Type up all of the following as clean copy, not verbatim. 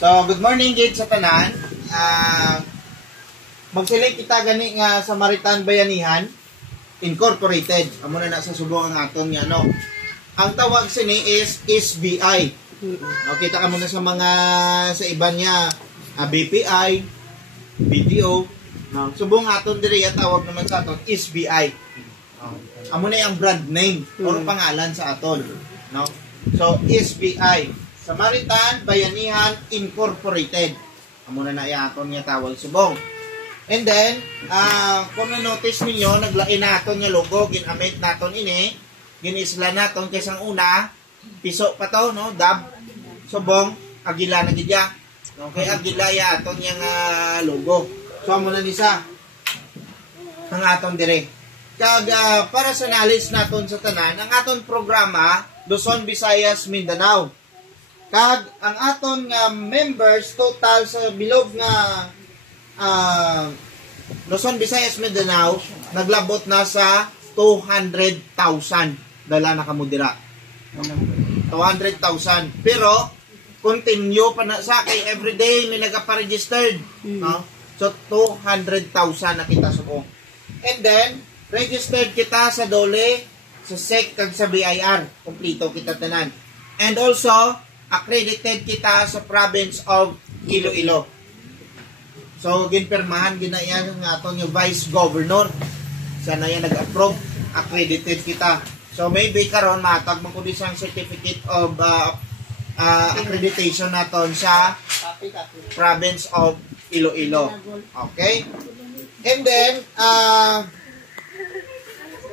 So, good morning, Gid, sa tanan. Magsiling kita gani nga Samaritan Bayanihan Incorporated. Amo na sa subong ang aton nga no. Ang tawag sini is SBI. Kita ka muna sa mga sa iba niya BPI, BDO. Subong aton diri tawag naman sa aton SBI. Amo na yung brand name o pangalan sa aton, no? So SBI, Samaritan Bayanihan Incorporated. Amo na yung aton nga tawag subong. And then, kung na-notice ninyo, naglain natin yung logo, ginamit natin ini, ginisla natin kaysang una, piso pa to, no? Dab, subong, agila na gidya. Okay, agila ya aton yung logo. So, amo na nisa, ang aton dire. Kag, para sa knowledge natin sa tanan, ang aton programa, Luzon, Visayas, Mindanao. Kag, ang aton nga members, total sa bilog nga Luzon, Visayas, Mindanao, naglabot na sa 200,000 dala na kamudira. 200,000. Pero, continue pa na sa kay everyday may nagpa-registered. No? So, 200,000 na kita suko. And then, registered kita sa DOLE, sa SEC, kag sa BIR. Kumplito kita tanan. And also, accredited kita sa province of Iloilo. So, ginpermahan, ginayan ng aton yung Vice Governor. Sana yan nag-approve, accredited kita. So, maybe karon matag mo ko isang certificate of accreditation naton sa province of Iloilo. Okay? And then,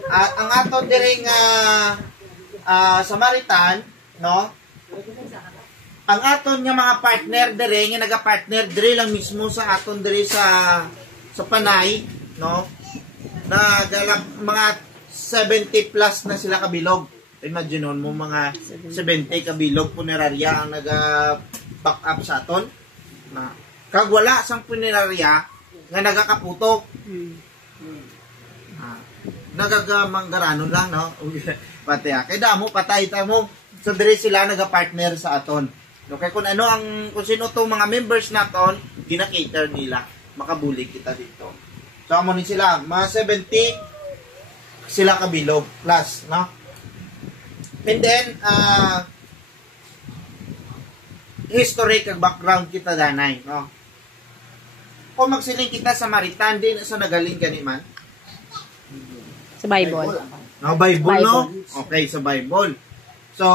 ang aton diring Samaritan, no? Ang aton nga mga partner dire nga naga-partner dire lang mismo sa aton dire sa Panay, no? Mga 70 plus na sila kabilog. Imagine mo mga 70 kabilog punerarya ang naga-back up sa aton. Kag wala sang punerarya nga nagakaputok. Nagagamanggarano lang, no? Pati kay damo patay ta mo. So dire sila naga-partner sa aton. Okay, kung sino tong mga members naton, gina-cater nila. Makabuli kita dito. So, amo ni sila, mga 70 sila kabilog plus, no? And then, history kag background kita danay, no? Kung magsiling kita sa Samaritan, din sa nagaling gani man? Sa Bible. No, Bible, no? Okay, sa Bible. So,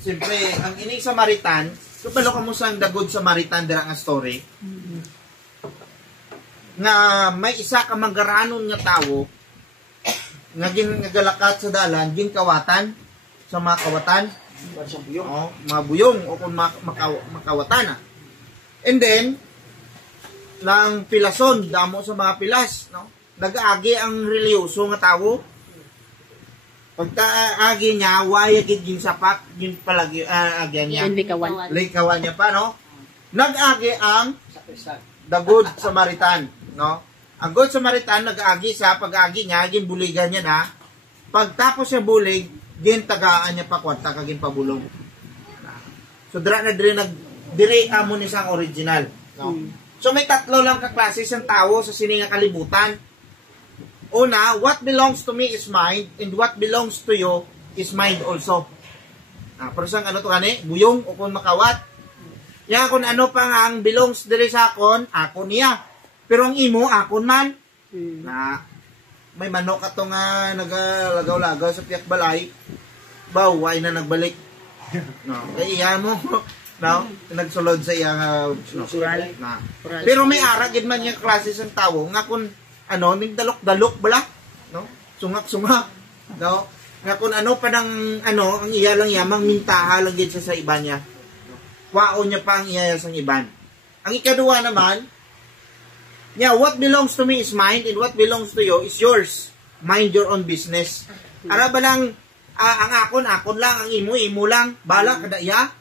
siyempre, ang ining Samaritan, kapalo ka mo sa dagod Samaritan dira nga story, nga may isa ka manggaranon nga tawo, nga ginagalakat sa dalan, ginkawatan, sa mga kawatan, mga buyong, o kung makawatan. And then, lang pilason, damo sa mga pilas, no? Nag-aagi ang reliyoso nga tawo, pagtaagi niya, waya gid sapak, gin palagi agyan niya. Likawan niya pa, no? Nag-agi ang the Good Samaritan, no? Ang Good Samaritan nag-agi sa pag-agi niya, gin buligan niya na. Pagtapos siya bulig, gin tagaan niya pa kwarta kagin pabulong. So dira na diri amo ni sang original, no? So may tatlo lang ka klase sang tawo sa sininga kalibutan. Una, what belongs to me is mine, and what belongs to you is mine also. Pero sang ano to gani? Buyong o kung makawat. Ya kung ano pa nga ang belongs diri sa akon, akon niya. Pero ang imo, akon man. Na may manok ato nga nagalagaw-lagaw sa piyak balay, baway na nagbalik. No, kay iya mo. No, nagsulod sa iya no. Pero may ara gid man yung klase sang tawo nga kun ning dalok-dalok bala, no? Sungak-sungak, no? Nga kung ano pa ng ang iya lang yamang mintaha lang gid sa iba niya. Kwao niya pa ang iya sa iban. Ang ikaduha naman, what belongs to me is mine and what belongs to you is yours. Mind your own business. Ara ba lang ang akon lang, ang imo lang, bala kada iya.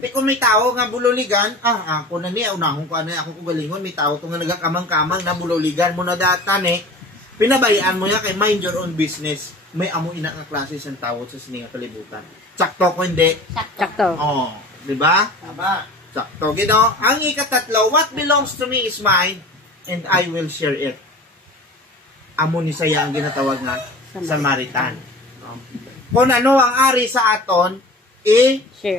Di kung may tao nga buloligan, ako na niya, unahong ko ano, ako kugalingon, may tao itong nga nagakamang-kamang na buloligan mo na datan pinabayaan mo yan kay mind your own business. May amo ina nga klase sa tao sa sininga kalibutan. Sakto ko hindi? Sakto. Oh. Di ba? Tama. Sakto, gino. Ang ikatatlo, what belongs to me is mine, and I will share it. Amo ni saya ang ginatawag nga Samaritan. No? Kung ano ang ari sa aton,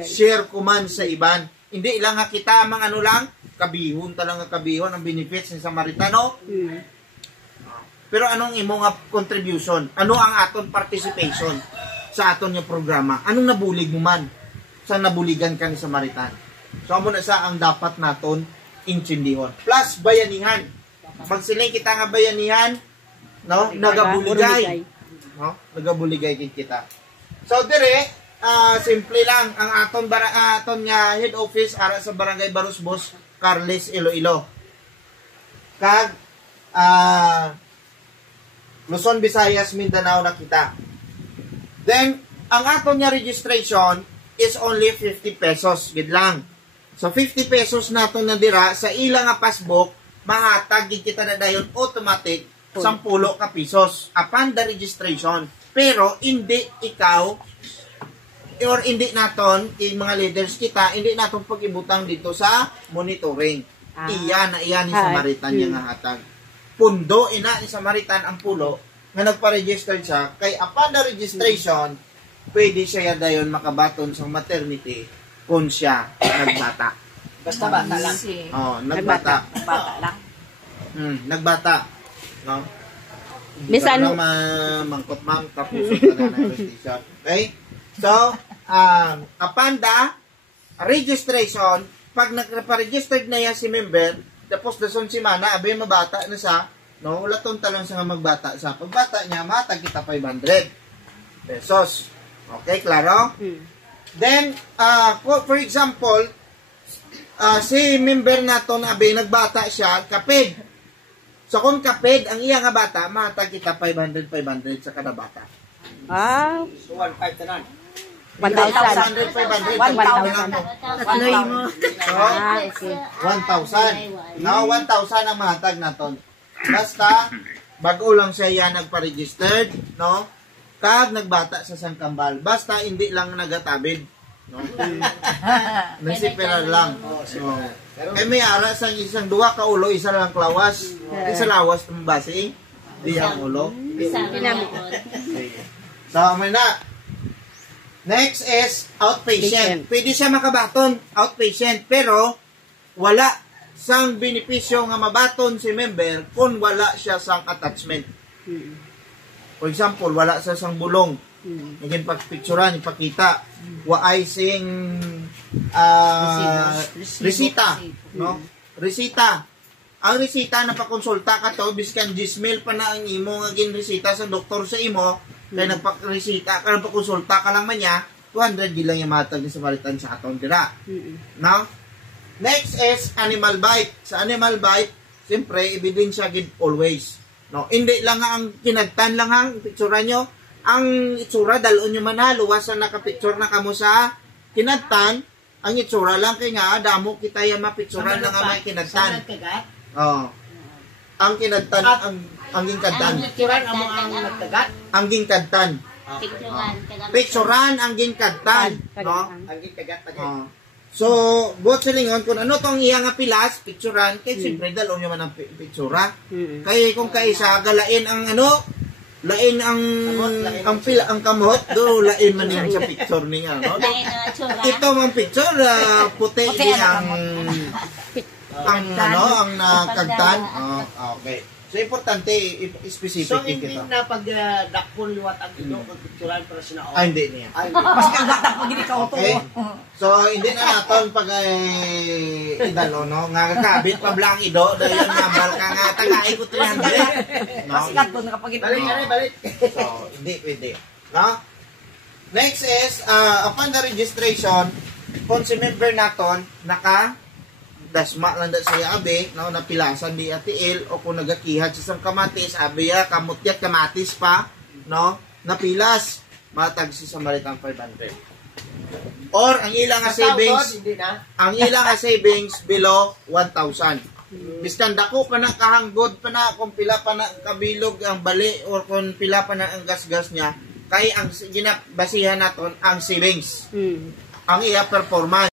share ko man sa iban. Hindi lang nga kita, mga ano lang, kabihon talaga kabihon ang benefits ng Samaritano. Pero anong imo nga contribution? Ano ang aton participation sa aton nga programa? Anong nabulig mo man? Sa nabuligan ka ni Samaritan? So, amo na sa ang dapat naton intindihon. Plus, bayanihan. Magsiling kita nga bayanihan, no? Nagabuligay. No? Nagabuligay kita. So, dire, simple lang ang aton nga head office ara sa Barangay Barusbos, Carles, Iloilo. Kag Luzon, Visayas, Mindanao na kita. Then, ang aton nga registration is only 50 pesos. Gid lang. So, 50 pesos naton na dira sa ilang nga passbook, mahatag gid kita na dayon automatic 10 ka pesos upon the registration. Pero, hindi ikaw or hindi naton, yung mga leaders kita, hindi naton pag-ibutang dito sa monitoring. Iyan ni Samaritan niya nga hatag. Pundo ina ni Samaritan ang pulo nga nagpa-register siya, kay upon the registration, pwede siya dayon makabaton sa maternity kung siya nagbata. Basta bata lang. Nagbata. Bata lang. Nagbata. No? Bisan mangkot mang tapos na registration. Okay? So, upon the registration, pag nagpa-registered na yan si member, tapos dason si mana, abay mabata na sa, no, wala tong talong sa magbata sa. Pagbata niya, matag kita 500 pesos. Okay, klaro? Then, for example, si member naton abay nagbata siya, kapid. So, kung kapid, ang iya nga bata, matag kita 500 sa kada bata. So, 1,500 na. 1,000. 1,500. 1,000. Tatloy mo. 1,000. No, 1,000 ang mahatag naton. Basta, bago lang siya yan nagpa-registered, no? Kag nagbata sa sangkambal. Basta, hindi lang nagatabid. No? Nasipiral lang. So, kaya may ara sa isang duwa ka ulo, isa lang klawas. Isa lawas ng basi. Di ang ulo. So, may na. Next is outpatient. Pwede siya makabaton, outpatient, pero wala sang benepisyo nga mabaton si member kung wala siya sang attachment. For example, wala siya sang bulong. Naging pagpicturean, ipakita. Waay sing resita. No? Resita. Ang resita na pakonsulta ka to, biskan 10,000 pa na ang imo nga ginresita sa doktor sa imo, kaya nagparesita ka, nagpakonsulta ka lang man niya, 200 lang yung matag ni Samaritan sa atong dira. No? Next is animal bite. Sa animal bite, siyempre, ebidensya gid always. No? Hindi lang nga ang kinagtan lang ang picture nyo. Ang itsura, dalon nyo man ha, luwasan nakapicture na kamo sa kinagtan. Ang itsura lang kay nga, damo kita yung mapicturan na nga may kinagtan. Ang kinagtan, ang ginkadtan. Ang picturan amo ang nagkagat. Ang ginkadtan. Picturan ang ginkadtan. No? Ang gikagat pa So, buot sa lingon, kung ano tong iya nga pilas, picturan, kay siyempre dalon nyo man ang pictura. Kaya kung kaisa, galain ang ano, lain ang pila, ang kamot, do lain man yung sa picture niya. No? Ito mang picture, puti din ang nakagtan. Okay. So, importante, specific So, hindi kita. na pag-dakpon liwat ang ino, pag-picturan para sila. Hindi niya. Mas kagata po gini ka auto. Okay? So, hindi na naton pag idalo, no? Nga kabit pa blang ido, dahil yung nambal ka nga, tagaay ko 300. No? Mas kato nakapagit. Balik. So, hindi pwede. No? Next is, upon the registration, kung si member naton, dasma lang da saya abe, no, napilasan di ATL, o kung nagakihad sa kamatis, abe ya, kamutyat kamatis pa, no, napilas, matag si Samaritan 500. Or, ang ilang nga savings, below 1,000. Biskan dako pa na kahanggod pa na, kung pila pa na kabilog ang bali, or kung pila pa na ang gas-gas niya, kay ang ginabasihan naton ang savings. Ang iya performance.